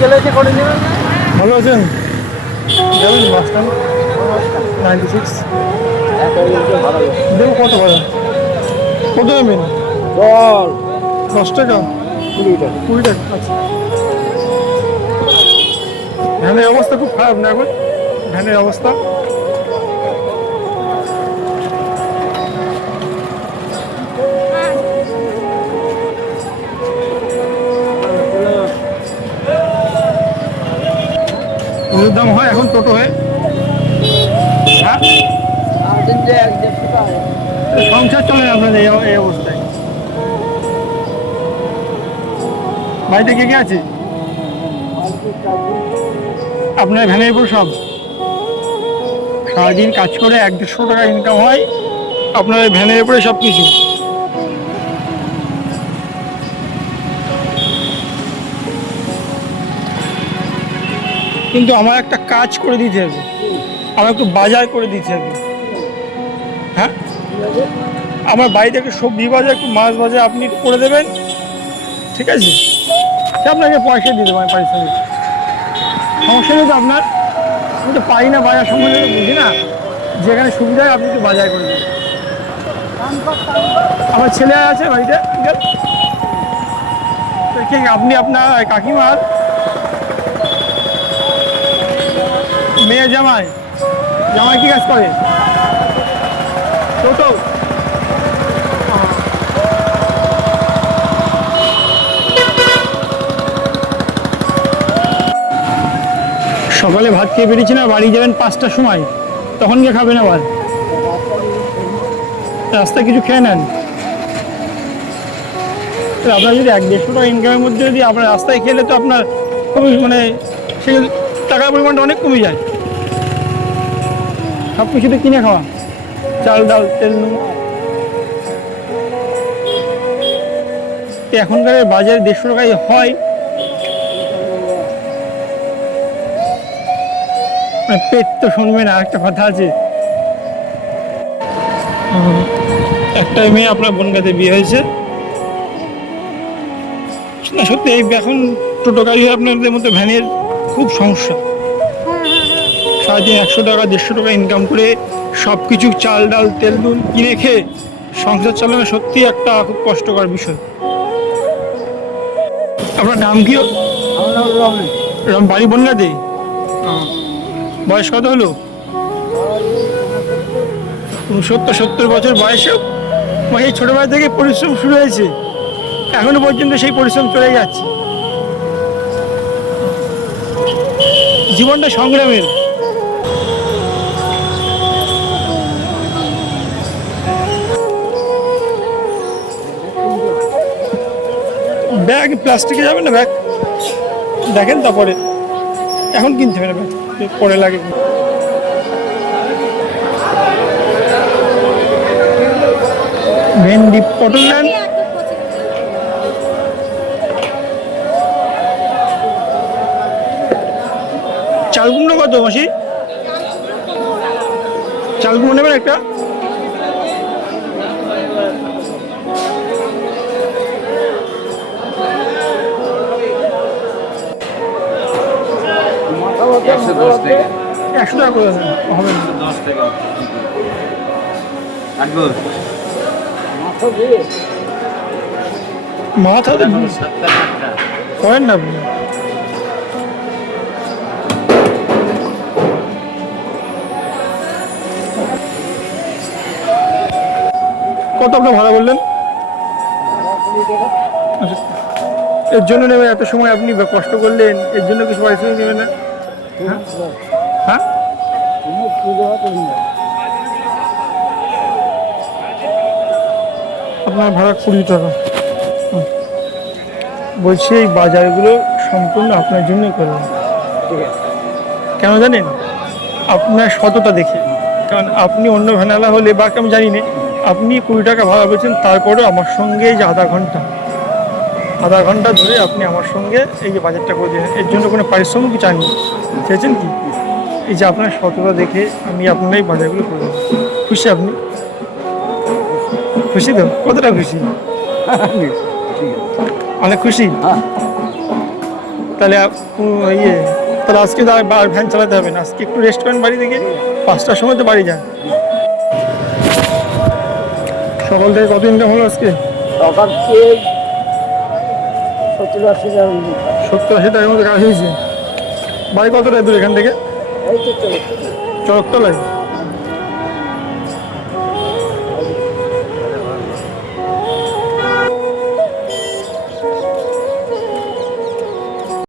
ভালো আছেন? যাবেন বাস স্ট্যান্ড 96 দেবো কত ভাড়া? কত দেবেন? 10 টাকা 20 টাকা। আচ্ছা, ভ্যানের অবস্থা খুব খারাপ না এখন? ভ্যানের অবস্থা দাম হয় এখন টোটো হয়ে? হ্যাঁ, সংসার চলে না আপনাদের এই অবস্থায়? বাড়িতে কে কে আছে আপনার? ভ্যানের উপর সব সারাদিন কাজ করে 100-150 টাকা ইনকাম হয় আপনার ভ্যানের উপরে সব কিছু। কিন্তু আমার একটা কাজ করে দিতে হবে, আমার একটু বাজার করে দিতে হবে। হ্যাঁ, আমার বাড়িতে একটু সবজি বাজার, একটু মাছ বাজার আপনি একটু করে দেবেন, ঠিক আছে? সে আপনাকে পয়সা দিয়ে দেবো, আমি পারিশ্রমিক। সমস্যা নেই তো আপনার? আমি তো পারি না বাজার সম্বন্ধে, বুঝি না। যেখানে সুবিধা হয় আপনি একটু বাজার করে দেবেন। আমার ছেলে আছে বাড়িতে, আপনি আপনার কাকিমার মেয়ে জামাই কি কাজ করে? টোটো। সকালে ভাত খেয়ে বেরিয়েছি না, বাড়ি যাবেন 5টার সময়, তখন গিয়ে খাবেন আবার? রাস্তায় কিছু খেয়ে নেন। আপনার যদি 100-150 টাকা ইনকামের মধ্যে যদি আপনার রাস্তায় খেলে তো আপনার খুবই সেই টাকার পরিমাণটা অনেক কমে যায়। সব কিছুতে কিনে খাওয়া, চাল ডাল তেল নুন। এখনকার বাজারে 150 টাকায় হয়, পেট তো শুনবে না। একটা কথা আছে, একটা মেয়ে আপনার বনগাঁতে বিয়ে হয়েছে না? সত্যি এখন টোটো গাড়ি আপনাদের মতো ভ্যানের খুব সমস্যা। সারাদিন 100 টাকা 150 টাকা ইনকাম করে সব কিছু চাল ডাল তেল নুন কিনে খেয়ে সংসার চালানো সত্যি একটা খুব কষ্টকর বিষয়। আপনার নাম কি? বাড়ি বনগাঁতে। বয়স কত হলো? 69-70 বছর বয়সেও এই ছোটবেলা থেকে পরিশ্রম শুরু হয়েছে, এখনো পর্যন্ত সেই পরিশ্রম চলে যাচ্ছে। জীবনটা সংগ্রামের। ব্যাগ প্লাস্টিকে যাবে না? ব্যাগ দেখেন, তারপরে এখন কিনতে হবে না, ব্যাগ পরে লাগে। ভেন্ডি পটল নেন। চাল কুমড়ো কত মাসি? চাল কুমড়ো নেবেন একটা? একশো টাকা করে হবে না? মাথা করেন না আপনি? কত আপনার ভাড়া বললেন? এর জন্য নেবেন? এত সময় আপনি কষ্ট করলেন, এর জন্য কিছু পারিশ্রমিক নেবেন না? হ্যাঁ, আপনার ভাড়া 20 টাকা। বলছি এই বাজারগুলো সম্পূর্ণ আপনার জন্যই করলাম। কেন জানেন? আপনার সততা দেখে। কারণ আপনি অন্য ভ্যানালা হলে বা আমি জানি না, আপনি 20 টাকা ভাড়া পেয়েছেন, তারপরেও আমার সঙ্গে এই যে আধা ঘন্টা ধরে আপনি আমার সঙ্গে এই যে বাজারটা করে দিলেন, এর জন্য কোনো পারিশ্রমিক চাননি। চেয়েছেন কি? এই যে আপনার সততা দেখে আমি আপনার এই বাজারগুলো করে দেবো। খুশি আপনি? খুশি তো? কতটা খুশি? অনেক খুশি। তাহলে ইয়ে তাহলে আজকে তো আর ভ্যান চালাতে হবে না, আজকে একটু রেস্ট করেন বাড়ি থেকে, 5টার সময় তো বাড়ি যান। সকাল থেকে কত ইনকাম হলো আজকে? সকাল থেকে 70-80 টাকা 70-80 টাকার মতো কাজ হয়েছে। বাড়ি কতটা দূর এখান থেকে? এই তো চলে চরকতলায়।